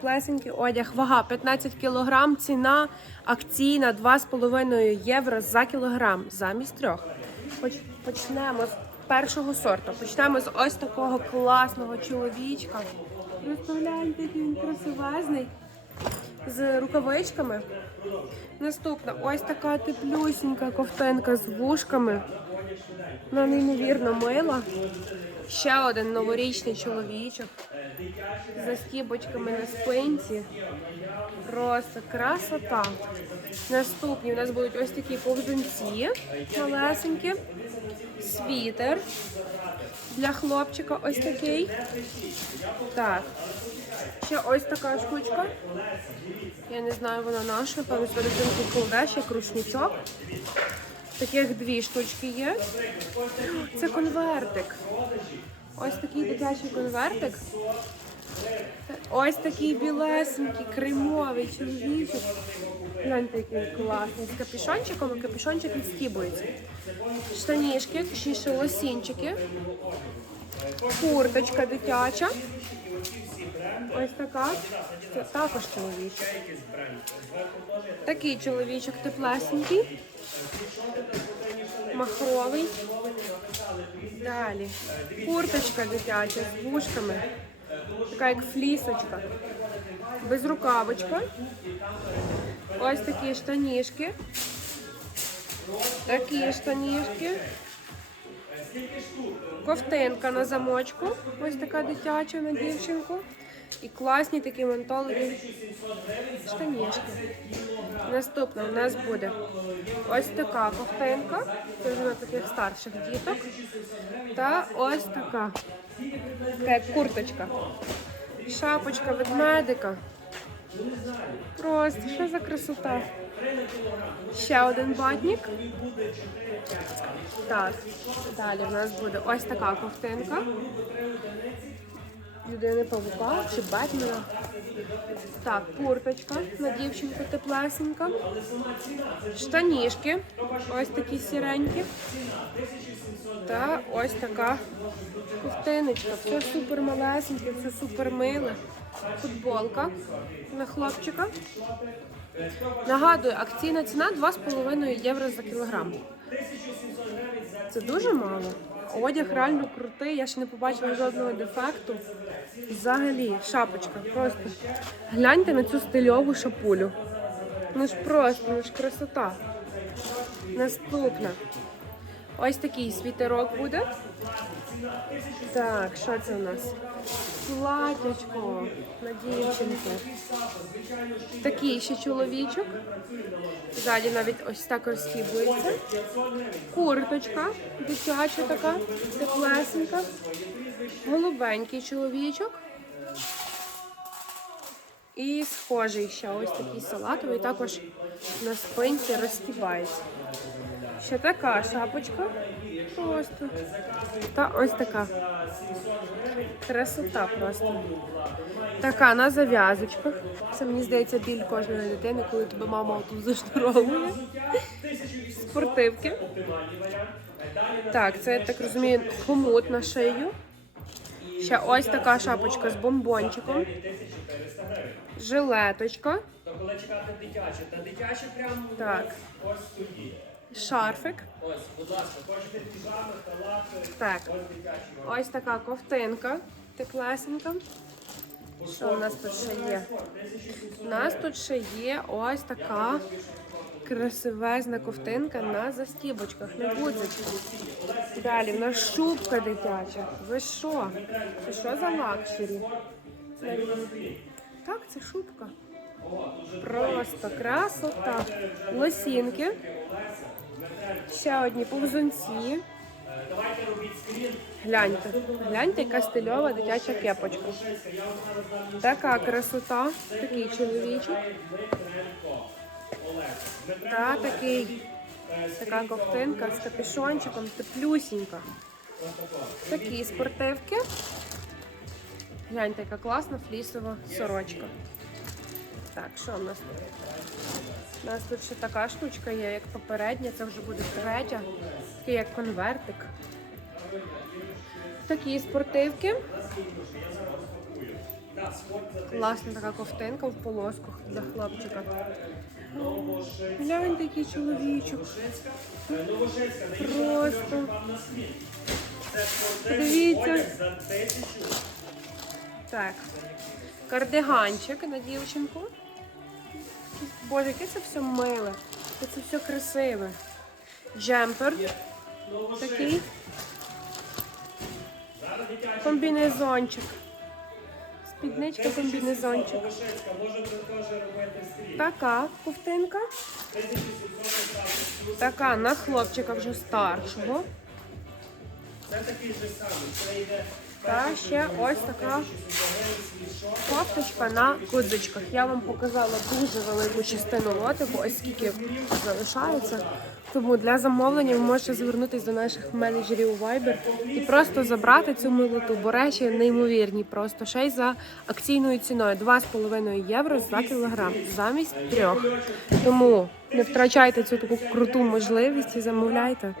Плесенький одяг, вага 15 кг, ціна акційна 2,5 євро за кілограм замість трьох. Почнемо з першого сорту. Почнемо з ось такого класного чоловічка. Представляєте, який він красивезний. З рукавичками. Наступна ось така теплюсінька ковтинка з вушками. Вона неймовірно мила. Ще один новорічний чоловічок з застібочками на спинці. Просто красота. Наступні у нас будуть ось такі повзунці малесенькі, світер для хлопчика ось такий. Так. Ще ось така штучка. Я не знаю, вона наша, певно, з резинку кладеш, як рушничок. Таких дві штучки є. Це конвертик. Ось такий дитячий конвертик. Ось такий білесенький, кремовий чоловічок. Гляньте, який класний. З капюшончиком, і капюшончик відстібується. Штанішки, точніше лосінчики. Курточка дитяча. Ось така. Це також чоловічок. Такий чоловічок теплесенький. Махровий. Далі. Курточка дитяча з вушками. Така як флісочка. Безрукавочка. Ось такі штанішки. Такі штанішки. Ковтинка на замочку. Ось така дитяча на дівчинку. І класні такі ментолові штанішки. Наступна у нас буде ось така ковтинка. Це вже на таких старших діток. Та ось така. Така курточка. Шапочка ведмедика. Просто що за красота. Ще один батник. Так, далі в нас буде ось така ковтинка. Людини павука чи Бетмена. Так, курточка на дівчинку теплесенька. Штанішки. Ось такі сіренькі. Та ось така ковтиночка. Все супер малесеньке, все супер миле. Футболка на хлопчика. Нагадую, акційна ціна 2,5 євро за кілограм. Це дуже мало. Одяг реально крутий, я ще не побачила жодного дефекту. Взагалі, шапочка. Просто гляньте на цю стильову шапулю. Ну ж просто, ну ж красота. Наступна. Ось такий світерок буде. Так, що це у нас? Платячко на дівчинку. Такий ще чоловічок. Ззаді навіть ось так розхібується. Курточка дитяча така, теплесенька. Голубенький чоловічок. І схожий ще ось такий салатовий, також на спинці розстібається. Ще така шапочка. Просто. Та ось така. Красота просто. Така на зав'язочках. Це мені здається біль кожної дитини, коли тебе мама тут зашнуровує. Спортивки. Так, це я так розумію, хомут на шию. Ще ось така шапочка з бомбончиком. Жилеточка. То коли чекати дитяче, та дитяче прямо Так. Шарфик. Так. ось така ковтинка. Теплесенька. Що у нас тут ще є? У нас тут ще є ось така красивезна ковтинка на застібочках, на гудзичках. Далі в нас шубка дитяча. Ви що? Це що за лакшері? Так, це шубка. Просто красота. Лосінки. Ще одні повзунці. Гляньте, гляньте, яка стильова дитяча кепочка. Така красота, такий чоловічок. Та такий, така ковтинка з капюшончиком, теплюсінька. Такі спортивки. Гляньте, яка класна флісова сорочка. Так, що в нас тут? У нас тут ще така штучка є, як попередня, це вже буде третя, такий як конвертик. Такі спортивки. Класна така ковтинка в полосках для хлопчика. Глянь, такий чоловічок. Просто. тисячу. Так. Кардиганчик на дівчинку. Боже, яке це все миле. Яке це все красиве. Джемпер такий. Комбінезончик. Спідничка, комбінезончик. Така ковтинка. 1700 ставити плюс. Така на хлопчика вже старшого. Це такий же самий. Це йде Та ще ось така кофточка на кудзичках. Я вам показала дуже велику частину лотику, ось скільки залишається. Тому для замовлення ви можете звернутися до наших менеджерів у Viber і просто забрати цю милоту, бо речі неймовірні. Просто ще й за акційною ціною 2,5 євро за кілограм замість трьох. Тому не втрачайте цю таку круту можливість і замовляйте.